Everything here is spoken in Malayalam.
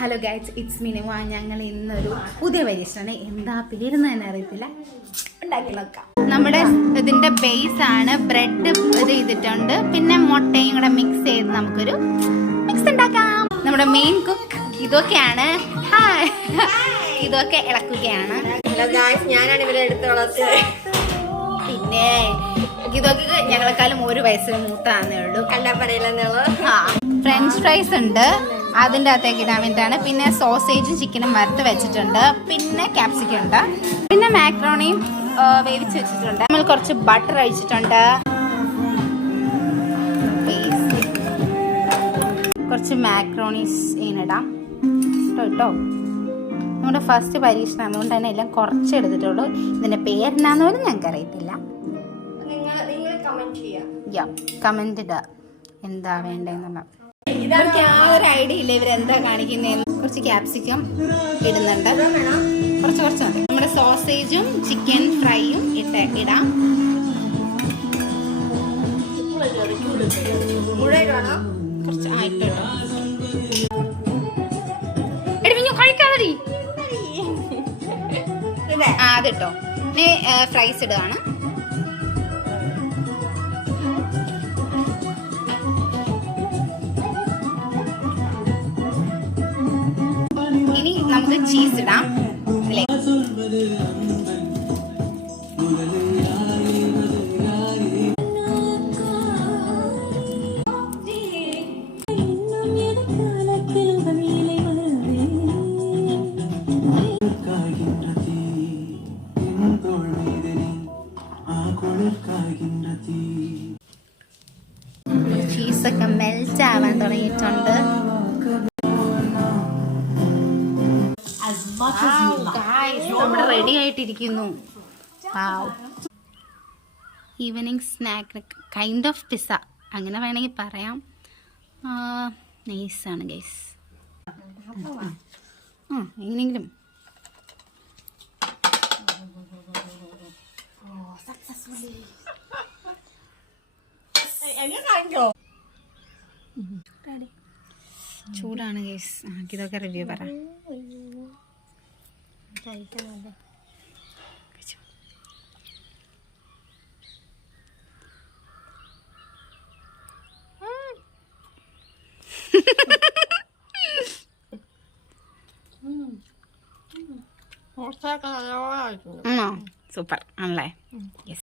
Hello guys, it's minima. ഞങ്ങൾ ഇന്നൊരു പുതിയ പരീക്ഷയാണ്. എന്താ പേരെന്ന് തന്നെ അറിയത്തില്ല, ഉണ്ടാക്കി നോക്കാം. നമ്മുടെ ഇതിന്റെ ബേസ് ആണ് ബ്രെഡ് ഇത് ചെയ്തിട്ടുണ്ട്, പിന്നെ മുട്ടയും കൂടെ മിക്സ് ചെയ്ത് നമുക്കൊരു മിക്സ് ഉണ്ടാക്കാം. നമ്മുടെ മെയിൻ കുക്ക് ഇതൊക്കെയാണ്. ഇതൊക്കെ ഇളക്കുകയാണ്. ഞാനാണ് ഇവരെ എടുത്ത് പിന്നെ ഇതൊക്കെ ഞങ്ങളെക്കാളും 1 വയസ്സിന് മൂത്താന്നേ ഉള്ളൂ. കണ്ടാ പറയില്ലെന്നുള്ളൂ. ഫ്രഞ്ച് ഫ്രൈസ് ഉണ്ട്, അതിൻ്റെ അകത്തേക്ക് ഇടാൻ വേണ്ടിയിട്ടാണ്. പിന്നെ സോസേജും ചിക്കനും വറുത്ത് വെച്ചിട്ടുണ്ട്. പിന്നെ ക്യാപ്സിക്കം ഉണ്ട്. പിന്നെ മാക്രോണിയും വേവിച്ച് വെച്ചിട്ടുണ്ട്. നമ്മൾ കുറച്ച് ബട്ടർ ഒഴിച്ചിട്ടുണ്ട്. കുറച്ച് മാക്രോണീസ് ഇടാം കേട്ടോ. നമ്മുടെ ഫസ്റ്റ് പരീക്ഷണം അതുകൊണ്ട് തന്നെ എല്ലാം കുറച്ച് എടുത്തിട്ടുള്ളൂ. ഇതിൻ്റെ പേരെന്നാന്ന് പോലും ഞങ്ങൾക്ക് അറിയത്തില്ല. കമന്റ് ഇടുക എന്താ വേണ്ടതെന്നുള്ള. ഇവർക്ക് ആ ഒരു ഐഡിയ ഇല്ല ഇവരെന്താ കാണിക്കുന്നതെന്ന്. കുറച്ച് ക്യാപ്സിക്കം ഇടുന്നുണ്ട്, കുറച്ച് മതി. നമ്മുടെ സോസേജും ചിക്കൻ ഫ്രൈയും ഇടാം. കുറച്ച് ഇട്ടോ കഴിക്കാതെ അതിട്ടോ. ഇനി ഫ്രൈസ് ഇടുകയാണ്. ഇനി നമുക്ക് ചീസ് ഇടാം. ചീസൊക്കെ മെൽറ്റ് ആവാൻ തുടങ്ങിയിട്ടുണ്ട്. നമ്മുടെ റെഡി ആയിട്ടിരിക്കുന്നു. Evening snack kind of pizza അങ്ങനെ വേണമെങ്കിൽ പറയാം. നൈസാണ് ഗൈസ്. എങ്ങനെയെങ്കിലും ചൂടാണ് ഗൈസ്. ഇതൊക്കെ റിവ്യൂ പറ. സൂപ്പർ ആണല്ലേ? യെസ്.